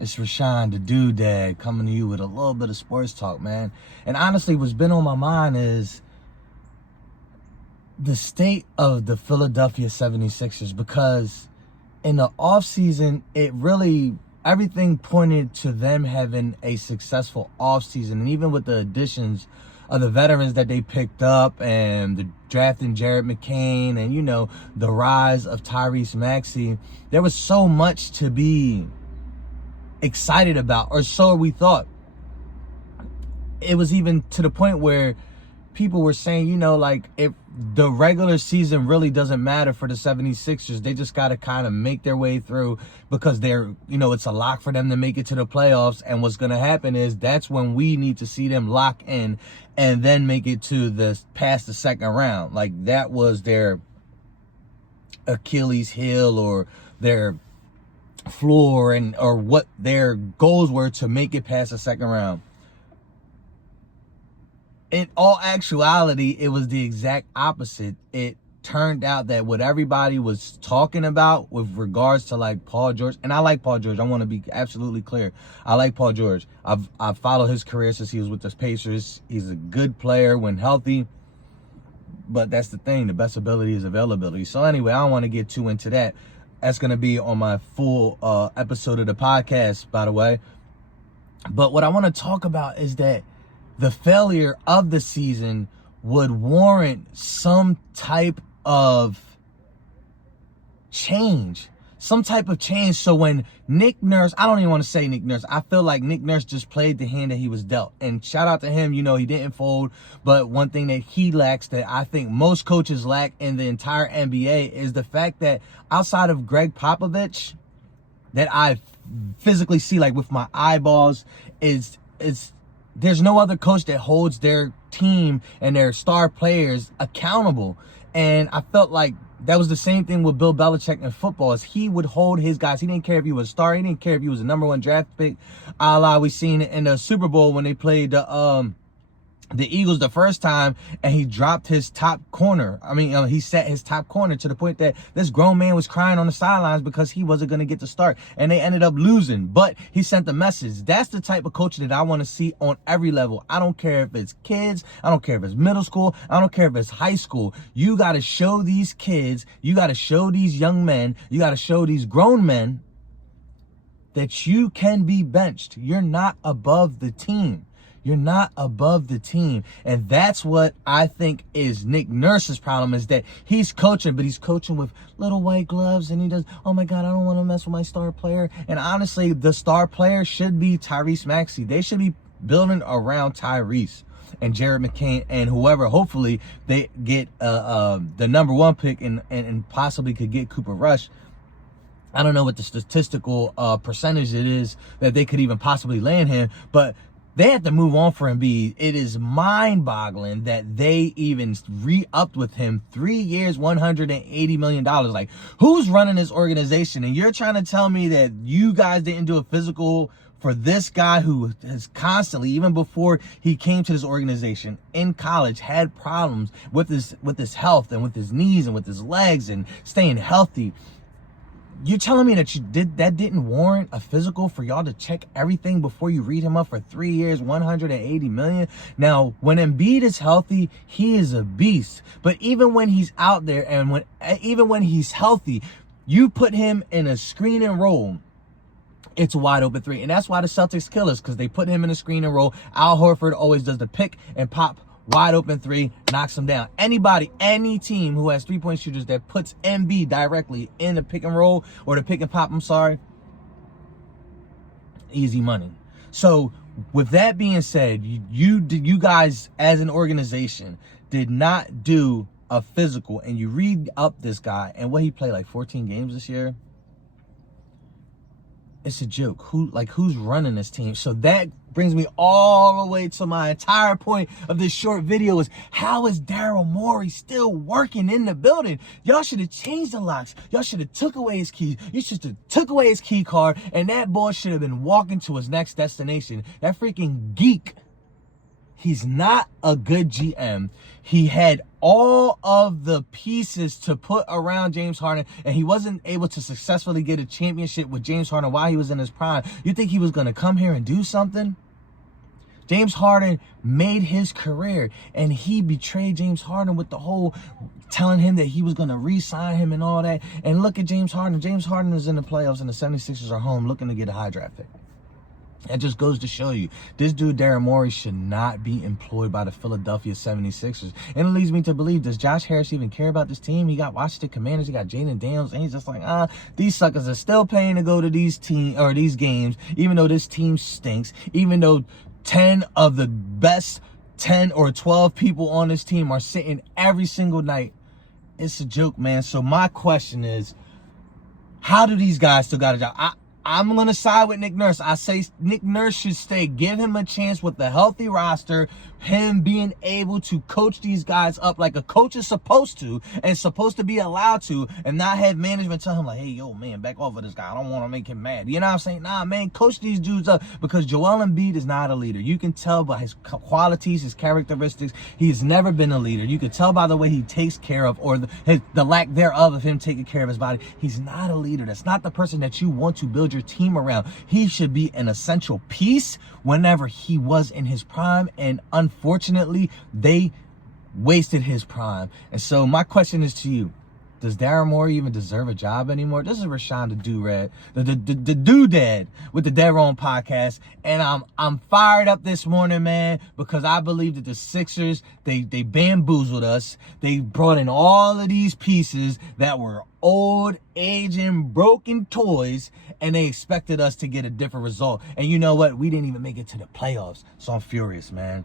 It's Rashawn, the dude dad, coming to you with a little bit of sports talk, man. And honestly, what's been on my mind is the state of the Philadelphia 76ers, because in the offseason, everything pointed to them having a successful offseason. And even with the additions of the veterans that they picked up and the drafting Jared McCain and, the rise of Tyrese Maxey, there was so much to be excited about, or so we thought. It was even to the point where people were saying, if the regular season really doesn't matter for the 76ers, they just got to kind of make their way through, because it's a lock for them to make it to the playoffs. And what's going to happen is that's when we need to see them lock in and then make it to past the second round. Like, that was their Achilles heel, or their floor, or what their goals were to make it past the second round. In all actuality, it was the exact opposite. It turned out that what everybody was talking about with regards to like Paul George, and I like Paul George, I want to be absolutely clear. I like Paul George. I've followed his career since he was with the Pacers. He's a good player when healthy, but that's the thing. The best ability is availability. So anyway, I don't want to get too into that. That's going to be on my full episode of the podcast, by the way. But what I want to talk about is that the failure of the season would warrant some type of change. So when Nick Nurse, I don't even want to say Nick Nurse, I feel like Nick Nurse just played the hand that he was dealt. And shout out to him, he didn't fold. But one thing that he lacks, that I think most coaches lack in the entire NBA, is the fact that outside of Greg Popovich, that I physically see like with my eyeballs, is there's no other coach that holds their team and their star players accountable. And I felt like that was the same thing with Bill Belichick in football, is he would hold his guys. He didn't care if he was a star. He didn't care if he was a number one draft pick. A la we seen it in the Super Bowl when they played the Eagles the first time, and he dropped his top corner. He set his top corner to the point that this grown man was crying on the sidelines because he wasn't going to get the start, and they ended up losing. But he sent the message. That's the type of coach that I want to see on every level. I don't care if it's kids. I don't care if it's middle school. I don't care if it's high school. You got to show these kids, you got to show these young men, you got to show these grown men that you can be benched. You're not above the team. You're not above the team. And that's what I think is Nick Nurse's problem, is that he's coaching, but he's coaching with little white gloves, and he does, oh my God, I don't want to mess with my star player. And honestly, the star player should be Tyrese Maxey. They should be building around Tyrese and Jared McCain and whoever. Hopefully they get the number one pick and possibly could get Cooper Rush. I don't know what the statistical percentage it is that they could even possibly land him, but they have to move on for Embiid. It is mind-boggling that they even re-upped with him 3 years, $180 million. Like, who's running this organization? And you're trying to tell me that you guys didn't do a physical for this guy who has constantly, even before he came to this organization in college, had problems with his health and with his knees and with his legs and staying healthy. You're telling me that didn't warrant a physical for y'all to check everything before you read him up for 3 years, $180 million? Now, when Embiid is healthy, he is a beast. But even when he's out there and even when he's healthy, you put him in a screen and roll, it's a wide open three. And that's why the Celtics kill us, because they put him in a screen and roll. Al Horford always does the pick and pop, wide open three, knocks him down. Any team who has 3-point shooters that puts Embiid directly in the pick and roll, or the pick and pop, easy money. So with that being said, you guys as an organization did not do a physical, and you read up this guy and what he played, like 14 games this year. It's a joke. Who's running this team? So that brings me all the way to my entire point of this short video, is how is Darryl Morey still working in the building? Y'all should have changed the locks. Y'all should have took away his keys. You should have took away his key card, and that boy should have been walking to his next destination. That freaking geek. He's not a good GM. He had all of the pieces to put around James Harden, and he wasn't able to successfully get a championship with James Harden while he was in his prime, you think he was going to come here and do something? James Harden made his career, and he betrayed James Harden with the whole telling him that he was going to re-sign him and all that. And look at James Harden. James Harden is in the playoffs, and the 76ers are home looking to get a high draft pick. That just goes to show you, this dude, Darryl Morey, should not be employed by the Philadelphia 76ers. And it leads me to believe, does Josh Harris even care about this team? He got Washington Commanders, he got Jaden Daniels, and he's just like, these suckers are still paying to go to these games, even though this team stinks, even though 10 of the best 10 or 12 people on this team are sitting every single night. It's a joke, man. So my question is, how do these guys still got a job? I'm going to side with Nick Nurse. I say Nick Nurse should stay. Give him a chance with the healthy roster. Him being able to coach these guys up like a coach is supposed to and supposed to be allowed to, and not have management tell him like, hey, yo, man, back off of this guy. I don't want to make him mad. You know what I'm saying? Nah, man, coach these dudes up, because Joel Embiid is not a leader. You can tell by his qualities, his characteristics. He's never been a leader. You can tell by the way he takes care of, or the lack thereof of him taking care of his body. He's not a leader. That's not the person that you want to build your team around. He should be an essential piece whenever he was in his prime, and unfortunately they wasted his prime. And so my question is to you, does Darryl Morey even deserve a job anymore? This is Rashawn the Doodad, the Doodad with the Dead Wrong podcast, and I'm fired up this morning, man, because I believe that the Sixers, they bamboozled us. They brought in all of these pieces that were old, aging, broken toys, and they expected us to get a different result. And you know what? We didn't even make it to the playoffs. So I'm furious, man.